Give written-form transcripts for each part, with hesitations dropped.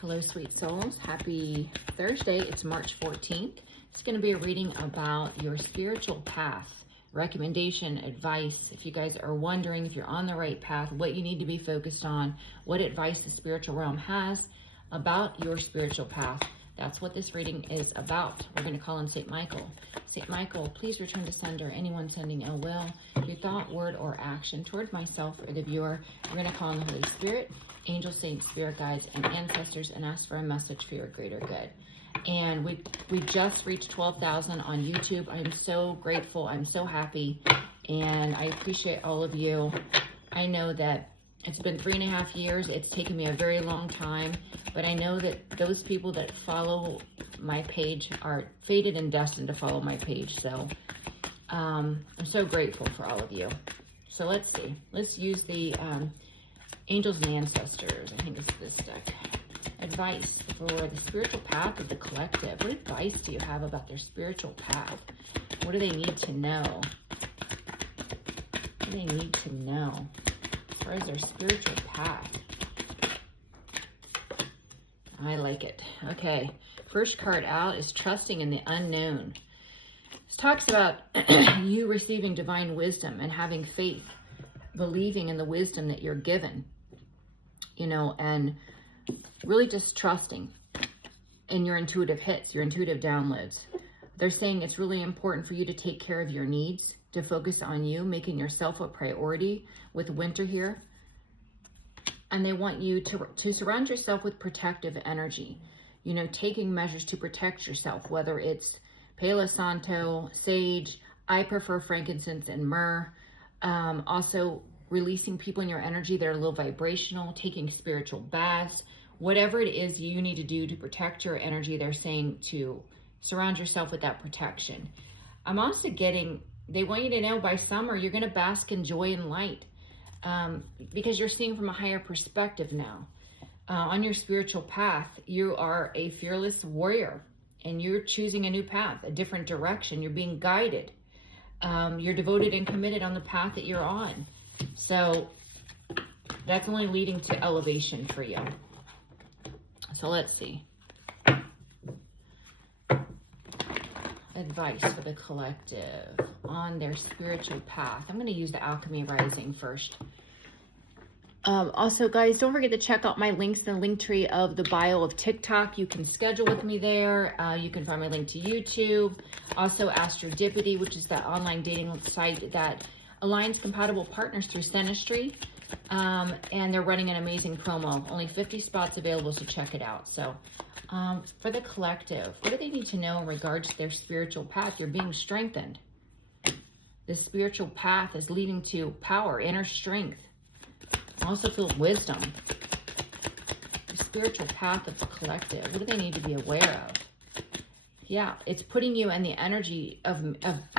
Hello, sweet souls. Happy Thursday. It's March 14th. It's going to be a reading about your spiritual path, recommendation, advice. If you guys are wondering if you're on the right path, what you need to be focused on, what advice the spiritual realm has about your spiritual path, that's what this reading is about. We're going to call on St. Michael. St. Michael, please return to sender. Anyone sending ill will, your thought, word, or action toward myself or the viewer. We're going to call on the Holy Spirit, angels, saints, spirit guides, and ancestors, and ask for a message for your greater good. And we just reached 12,000 on YouTube. I'm so grateful. I'm so happy. And I appreciate all of you. I know that it's been 3.5 years. It's taken me a very long time. But I know that those people that follow my page are fated and destined to follow my page. So I'm so grateful for all of you. So let's see. Let's use the angels and ancestors. I think it's this deck. Advice for the spiritual path of the collective. What advice do you have about their spiritual path? What do they need to know? What do they need to know as far as their spiritual path? I like it. Okay, first card out is trusting in the unknown. This talks about you receiving divine wisdom and having faith, believing in the wisdom that you're given, you know, and really just trusting in your intuitive hits, your intuitive downloads. They're saying it's really important for you to take care of your needs, to focus on you, making yourself a priority with winter here. And they want you to surround yourself with protective energy, you know, taking measures to protect yourself, whether it's Palo Santo, sage. I prefer frankincense and myrrh. Also releasing people in your energy that are low vibrational, taking spiritual baths, whatever it is you need to do to protect your energy. They're saying to surround yourself with that protection. I'm also getting, they want you to know by summer, you're going to bask in joy and light. Because you're seeing from a higher perspective now. On your spiritual path, you are a fearless warrior and you're choosing a new path, a different direction. You're being guided. You're devoted and committed on the path that you're on. So that's only leading to elevation for you. So let's see. Advice for the collective on their spiritual path. I'm going to use the Alchemy Rising first. Also, guys, don't forget to check out my links in the link tree of the bio of TikTok. You can schedule with me there. You can find my link to YouTube. Also, Astrodipity, which is that online dating site that aligns compatible partners through synastry. And they're running an amazing promo. Only 50 spots available, so check it out. So for the collective, what do they need to know in regards to their spiritual path? You're being strengthened. The spiritual path is leading to power, inner strength. Also feel wisdom. The spiritual path of the collective, what do they need to be aware of? Yeah, it's putting you in the energy of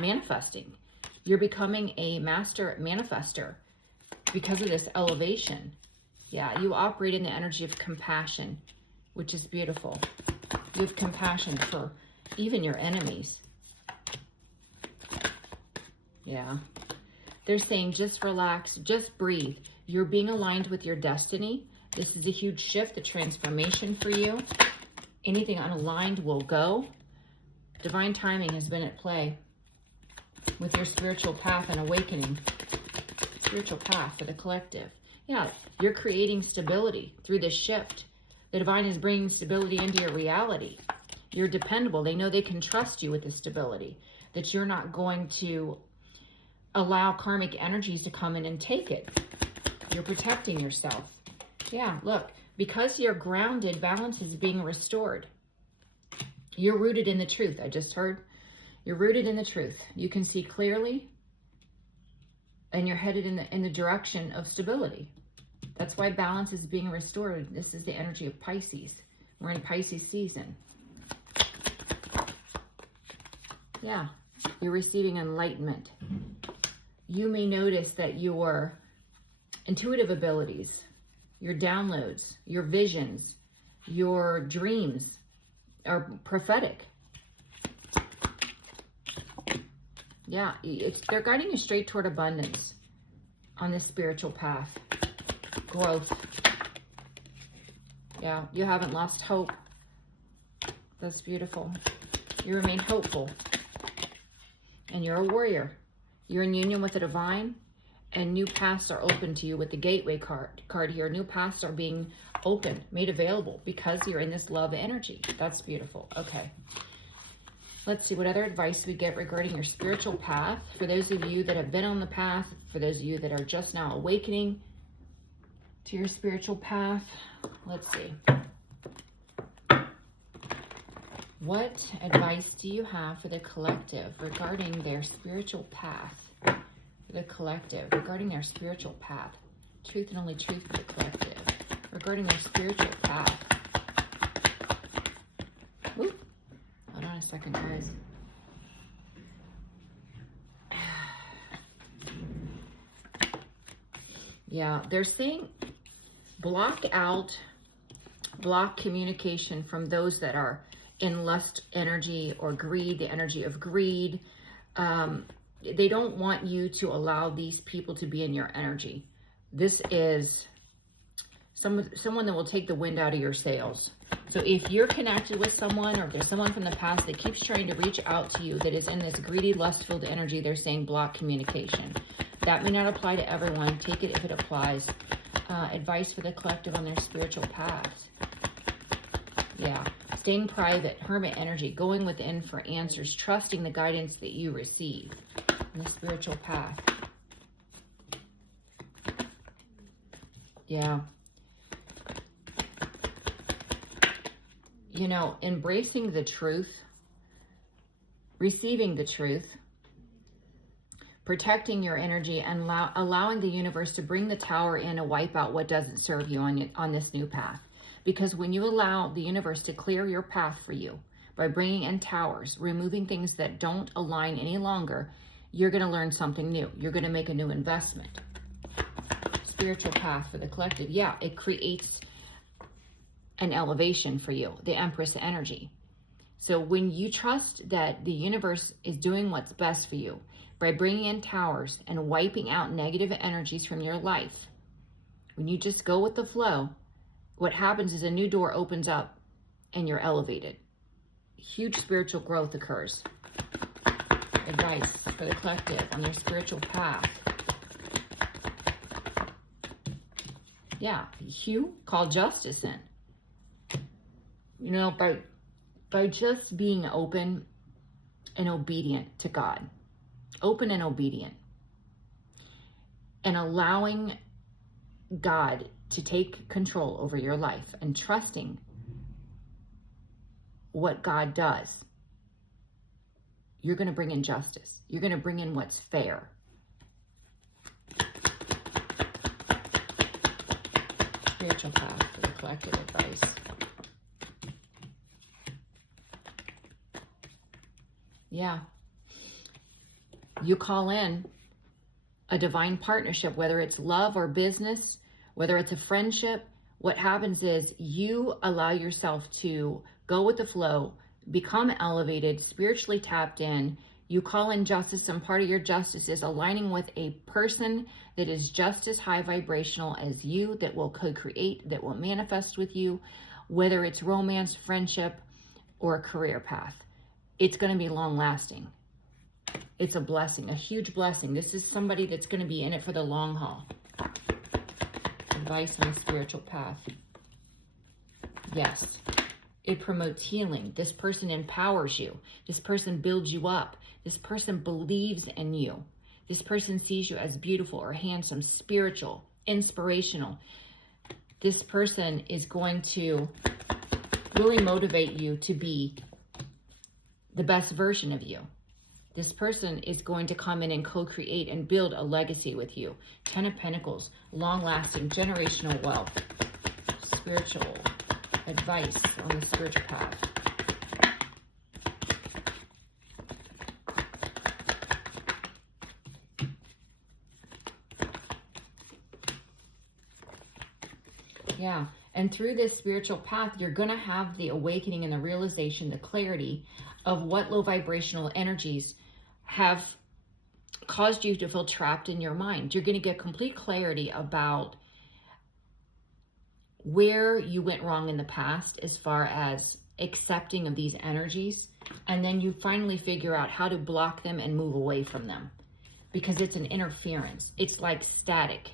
manifesting. You're becoming a master manifester because of this elevation. Yeah, you operate in the energy of compassion, which is beautiful. You have compassion for even your enemies. Yeah. They're saying just relax, just breathe. You're being aligned with your destiny. This is a huge shift, a transformation for you. Anything unaligned will go. Divine timing has been at play with your spiritual path and awakening. Spiritual path for the collective. Yeah, you're creating stability through this shift. The divine is bringing stability into your reality. You're dependable. They know they can trust you with the stability, that you're not going to allow karmic energies to come in and take it. You're protecting yourself. Yeah, look, because you're grounded, balance is being restored. You're rooted in the truth. I just heard you're rooted in the truth. You can see clearly and you're headed in the direction of stability. That's why balance is being restored. This is the energy of Pisces. We're in Pisces season. Yeah, you're receiving enlightenment. You may notice that your intuitive abilities, your downloads, your visions, your dreams are prophetic. Yeah, they're guiding you straight toward abundance on this spiritual path. Growth. Yeah, you haven't lost hope. That's beautiful. You remain hopeful. And you're a warrior. You're in union with the divine, and new paths are open to you with the gateway card here. New paths are being opened, made available, because you're in this love energy. That's beautiful. Okay. Let's see what other advice we get regarding your spiritual path. For those of you that have been on the path, for those of you that are just now awakening to your spiritual path, let's see. What advice do you have for the collective regarding their spiritual path? For the collective, regarding their spiritual path. Truth and only truth for the collective. Regarding their spiritual path. Ooh. Hold on a second, guys. Yeah, they're saying block communication from those that are in lust energy or greed, the energy of greed. They don't want you to allow these people to be in your energy. This is someone that will take the wind out of your sails. So if you're connected with someone, or if there's someone from the past that keeps trying to reach out to you that is in this greedy, lust-filled energy, they're saying block communication. That may not apply to everyone. Take it if it applies. Advice for the collective on their spiritual path. Yeah. Staying private, hermit energy, going within for answers, trusting the guidance that you receive in the spiritual path. Yeah. You know, embracing the truth, receiving the truth, protecting your energy, and allowing the universe to bring the tower in and wipe out what doesn't serve you on this new path. Because when you allow the universe to clear your path for you by bringing in towers, removing things that don't align any longer, you're going to learn something new. You're going to make a new investment. Spiritual path for the collective. Yeah, it creates an elevation for you, the Empress energy. So when you trust that the universe is doing what's best for you by bringing in towers and wiping out negative energies from your life, when you just go with the flow, what happens is a new door opens up and you're elevated. Huge spiritual growth occurs. Advice for the collective on their spiritual path. Yeah, Hugh, call justice in. You know, by just being open and obedient to God. Open and obedient. And allowing God to take control over your life and trusting what God does, you're going to bring in justice. You're going to bring in what's fair. Spiritual path for the collective advice. Yeah. You call in a divine partnership, whether it's love or business, whether it's a friendship. What happens is you allow yourself to go with the flow, become elevated, spiritually tapped in. You call in justice, and part of your justice is aligning with a person that is just as high vibrational as you, that will co-create, that will manifest with you, whether it's romance, friendship, or a career path. It's going to be long lasting. It's a blessing, a huge blessing. This is somebody that's going to be in it for the long haul. Advice on the spiritual path. Yes. It promotes healing. This person empowers you. This person builds you up. This person believes in you. This person sees you as beautiful or handsome, spiritual, inspirational. This person is going to really motivate you to be the best version of you. This person is going to come in and co-create and build a legacy with you. 10 of Pentacles, long-lasting, generational wealth. Spiritual advice on the spiritual path. Yeah, and through this spiritual path, you're going to have the awakening and the realization, the clarity of what low vibrational energies have caused you to feel trapped in your mind. You're going to get complete clarity about where you went wrong in the past as far as accepting of these energies, and then you finally figure out how to block them and move away from them, because it's an interference. It's like static.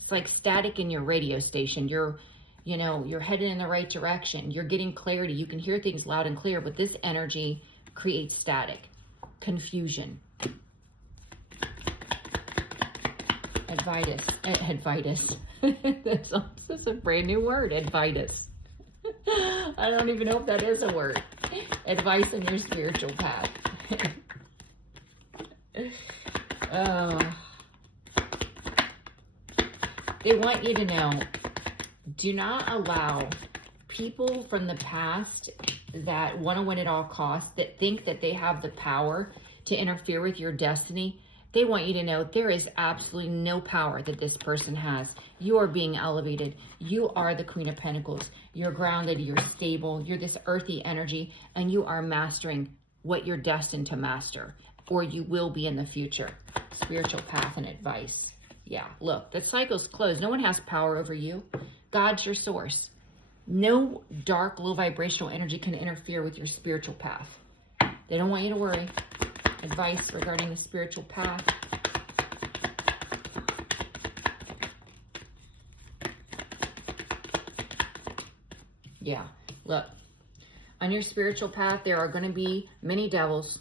It's like static in your radio station. You're headed in the right direction. You're getting clarity. You can hear things loud and clear, but this energy creates static, confusion. Advitus. That's a brand new word, advitus. I don't even know if that is a word. Advice in your spiritual path. They want you to know, do not allow people from the past that want to win at all costs, that think that they have the power to interfere with your destiny. They want you to know there is absolutely no power that this person has. You are being elevated. You are the Queen of Pentacles. You're grounded. You're stable. You're this earthy energy, and you are mastering what you're destined to master, or you will be in the future. Spiritual path and advice. Yeah, look, the cycle's closed. No one has power over you. God's your source. No dark, low vibrational energy can interfere with your spiritual path. They don't want you to worry. Advice regarding the spiritual path. Yeah, look, on your spiritual path, there are going to be many devils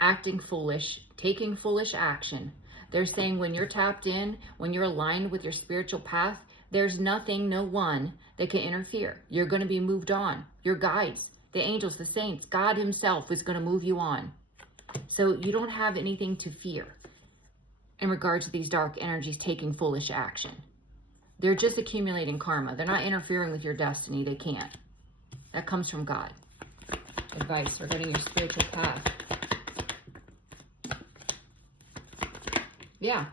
acting foolish, taking foolish action. They're saying when you're tapped in, when you're aligned with your spiritual path, there's nothing, no one that can interfere. You're going to be moved on. Your guides, the angels, the saints, God himself is going to move you on. So you don't have anything to fear in regards to these dark energies taking foolish action. They're just accumulating karma. They're not interfering with your destiny. They can't. That comes from God. Advice regarding your spiritual path. Yeah.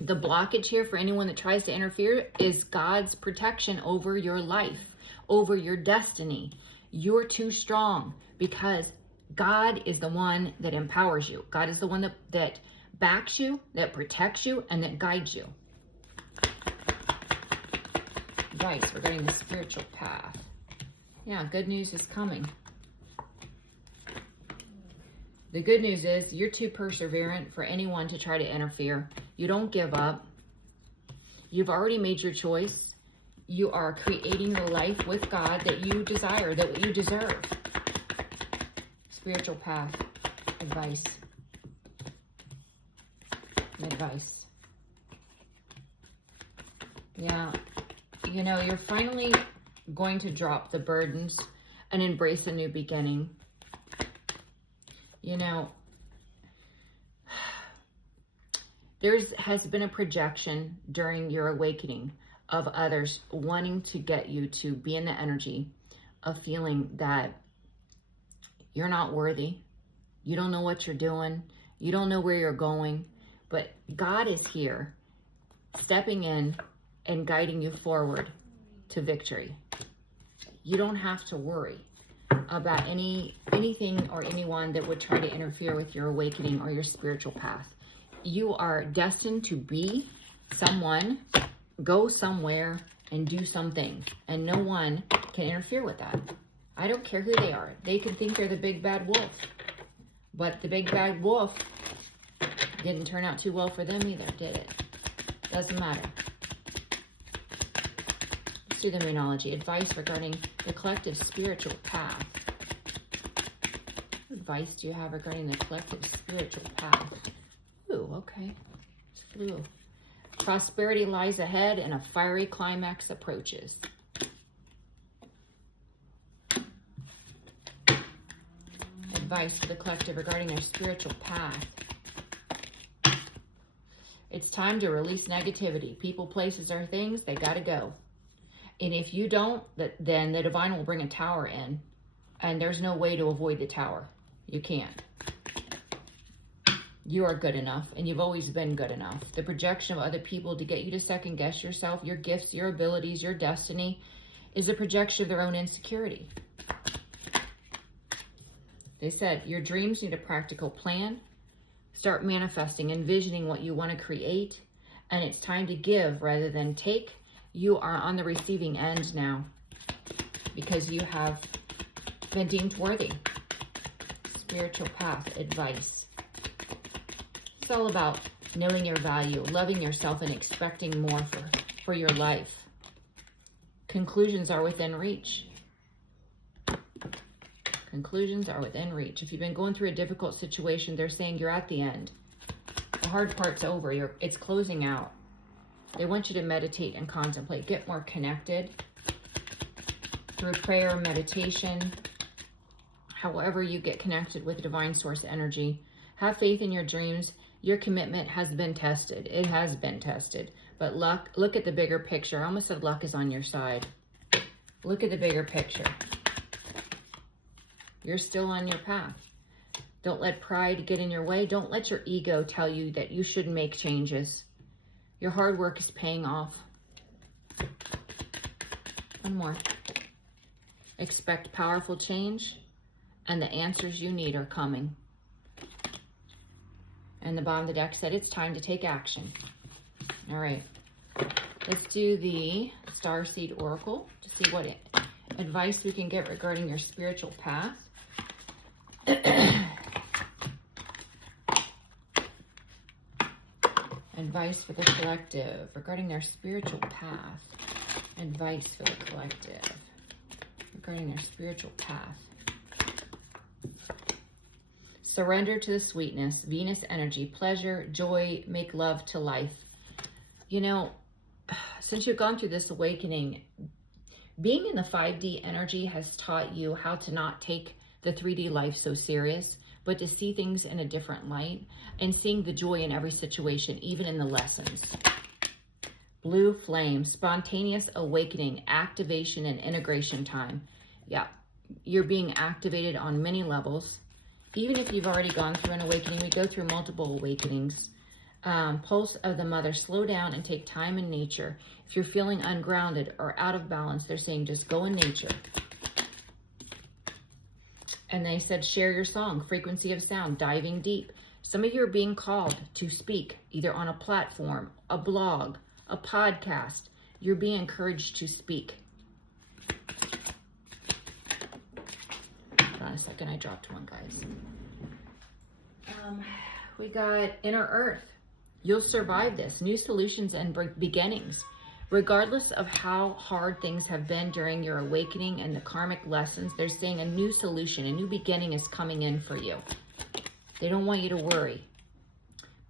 The blockage here for anyone that tries to interfere is God's protection over your life, over your destiny. You're too strong because God is the one that empowers you. God is the one that backs you, that protects you, and that guides you. Advice regarding the spiritual path. Yeah, good news is coming. The good news is you're too perseverant for anyone to try to interfere. You don't give up. You've already made your choice. You are creating the life with God that you desire, that you deserve. Spiritual path. Advice. Advice. Yeah. You know, you're finally going to drop the burdens and embrace a new beginning. You know, has been a projection during your awakening of others wanting to get you to be in the energy of feeling that you're not worthy. You don't know what you're doing. You don't know where you're going. But God is here, stepping in and guiding you forward to victory. You don't have to worry about anything or anyone that would try to interfere with your awakening or your spiritual path. You are destined to be someone, go somewhere, and do something. And no one can interfere with that. I don't care who they are. They can think they're the big bad wolf. But the big bad wolf didn't turn out too well for them either, did it? Doesn't matter. Let's do the Moonology. Advice regarding the collective spiritual path. What advice do you have regarding the collective spiritual path? Ooh, okay. It's flu. Prosperity lies ahead and a fiery climax approaches. Advice for the collective regarding their spiritual path. It's time to release negativity. People, places, or things, they gotta go. And if you don't, then the divine will bring a tower in. And there's no way to avoid the tower. You can't. You are good enough, and you've always been good enough. The projection of other people to get you to second guess yourself, your gifts, your abilities, your destiny, is a projection of their own insecurity. They said, your dreams need a practical plan. Start manifesting, envisioning what you want to create. And it's time to give rather than take. You are on the receiving end now because you have been deemed worthy. Spiritual path advice. It's all about knowing your value, loving yourself, and expecting more for your life. Conclusions are within reach. Conclusions are within reach. If you've been going through a difficult situation, they're saying you're at the end. The hard part's over. It's closing out. They want you to meditate and contemplate. Get more connected through prayer, meditation, however you get connected with divine source energy. Have faith in your dreams. Your commitment has been tested. It has been tested. But look at the bigger picture. I almost said luck is on your side. Look at the bigger picture. You're still on your path. Don't let pride get in your way. Don't let your ego tell you that you shouldn't make changes. Your hard work is paying off. One more. Expect powerful change, and the answers you need are coming. And the bottom of the deck said it's time to take action. All right. Let's do the Starseed Oracle to see what advice we can get regarding your spiritual path. Advice for the collective regarding their spiritual path. Advice for the collective regarding their spiritual path. Surrender to the sweetness, Venus energy, pleasure, joy, make love to life. You know, since you've gone through this awakening, being in the 5D energy has taught you how to not take the 3D life so serious, but to see things in a different light and seeing the joy in every situation, even in the lessons. Blue flame, spontaneous awakening, activation and integration time. Yeah, you're being activated on many levels. Even if you've already gone through an awakening, we go through multiple awakenings. Pulse of the mother, slow down and take time in nature. If you're feeling ungrounded or out of balance, they're saying just go in nature. And they said, share your song, frequency of sound, diving deep. Some of you are being called to speak, either on a platform, a blog, a podcast. You're being encouraged to speak. Hold on a second, I dropped one, guys. We got Inner Earth. You'll survive this. New solutions and beginnings. Regardless of how hard things have been during your awakening and the karmic lessons, they're saying a new solution, a new beginning is coming in for you. They don't want you to worry.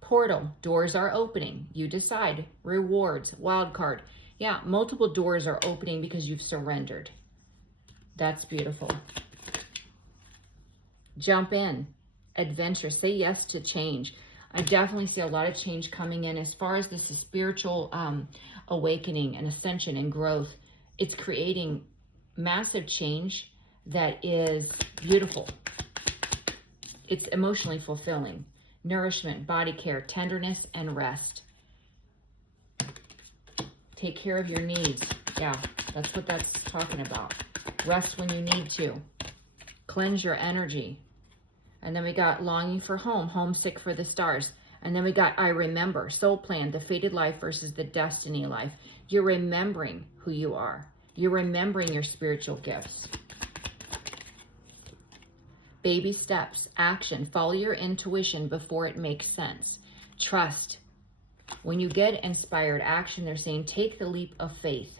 Portal, doors are opening. You decide. Rewards, wild card. Yeah, multiple doors are opening because you've surrendered. That's beautiful. Jump in. Adventure. Say yes to change. I definitely see a lot of change coming in as far as this is spiritual awakening and ascension and growth. It's creating massive change that is beautiful. It's emotionally fulfilling. Nourishment, body care, tenderness, and rest. Take care of your needs. Yeah, that's what that's talking about. Rest when you need to. Cleanse your energy. And then we got longing for home, homesick for the stars. And then we got I remember, soul plan, the fated life versus the destiny life. You're remembering who you are. You're remembering your spiritual gifts. Baby steps, action, follow your intuition before it makes sense. Trust. When you get inspired action, they're saying take the leap of faith.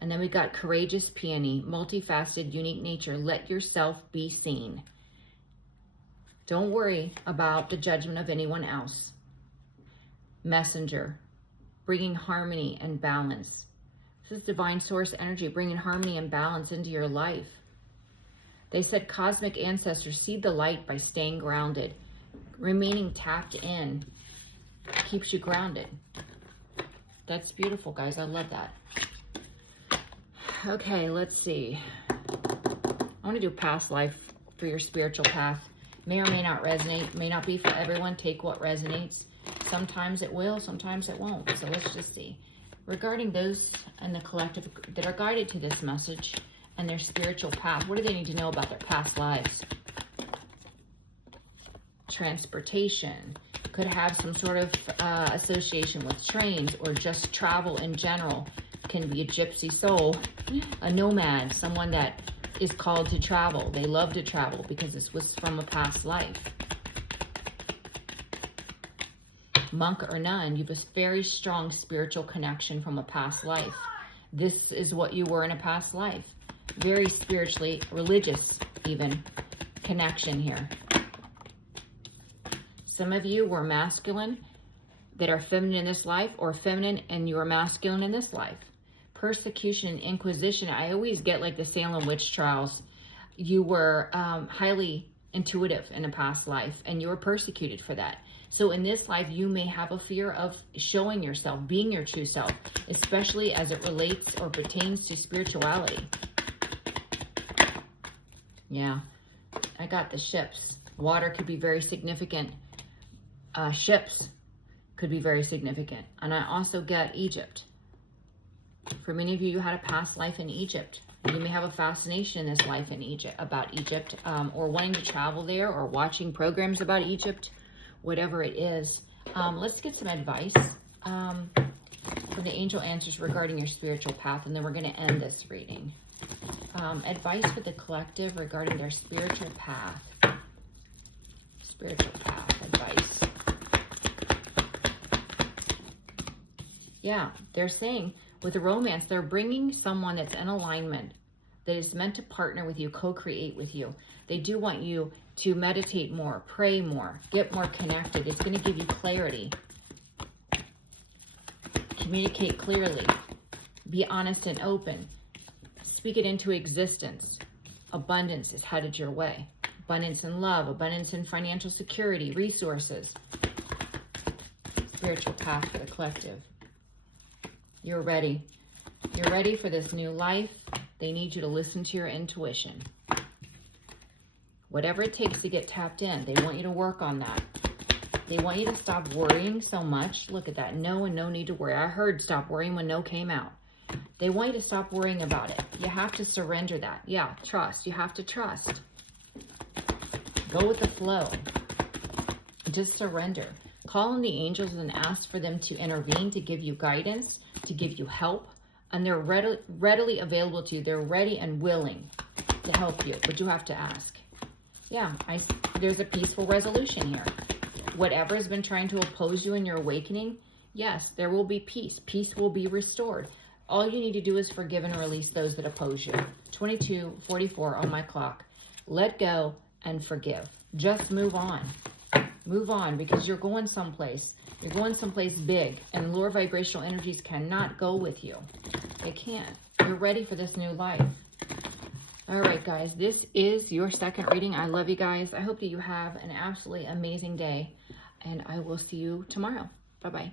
And then we got courageous peony, multifaceted, unique nature. Let yourself be seen. Don't worry about the judgment of anyone else. Messenger, bringing harmony and balance. This is divine source energy, bringing harmony and balance into your life. They said cosmic ancestors see the light by staying grounded. Remaining tapped in keeps you grounded. That's beautiful, guys. I love that. Okay, let's see. I want to do past life for your spiritual path. May or may not resonate, may not be for everyone. Take what resonates. Sometimes it will, sometimes it won't. So let's just see. Regarding those in the collective that are guided to this message and their spiritual path, what do they need to know about their past lives? Transportation. Could have some sort of association with trains or just travel in general. can be a gypsy soul, a nomad, someone that is called to travel. They love to travel because this was from a past life. Monk or nun, you have a very strong spiritual connection from a past life. This is what you were in a past life. Very spiritually, religious even connection here. Some of you were masculine that are feminine in this life, or feminine and you are masculine in this life. Persecution and inquisition. I always get like the Salem witch trials. You were highly intuitive in a past life and you were persecuted for that. So in this life, you may have a fear of showing yourself, being your true self, especially as it relates or pertains to spirituality. Yeah, I got the ships. Water could be very significant. Ships could be very significant. And I also get Egypt. For many of you, you had a past life in Egypt. You may have a fascination in this life in Egypt, about Egypt, or wanting to travel there, or watching programs about Egypt, whatever it is. Let's get some advice from the angel answers regarding your spiritual path, and then we're going to end this reading. Advice for the collective regarding their spiritual path. Spiritual path advice. Yeah, they're saying with the romance, they're bringing someone that's in alignment, that is meant to partner with you, co-create with you. They do want you to meditate more, pray more, get more connected. It's going to give you clarity. Communicate clearly. Be honest and open. Speak it into existence. Abundance is headed your way. Abundance in love, abundance in financial security, resources. Spiritual path for the collective. You're ready. You're ready for this new life. They need you to listen to your intuition. Whatever it takes to get tapped in, they want you to work on that. They want you to stop worrying so much. Look at that. No and no need to worry. I heard stop worrying when no came out. They want you to stop worrying about it. You have to surrender that. Yeah, trust. You have to trust. Go with the flow. Just surrender. Call on the angels and ask for them to intervene, to give you guidance, to give you help. And they're readily available to you. They're ready and willing to help you, but you have to ask. Yeah, there's a peaceful resolution here. Whatever has been trying to oppose you in your awakening, yes, there will be peace. Peace will be restored. All you need to do is forgive and release those that oppose you. 22:44 on my clock. Let go and forgive. Just move on. Move on, because you're going someplace. You're going someplace big, and lower vibrational energies cannot go with you. They can't. You're ready for this new life. All right, guys, this is your second reading. I love you guys. I hope that you have an absolutely amazing day, and I will see you tomorrow. Bye-bye.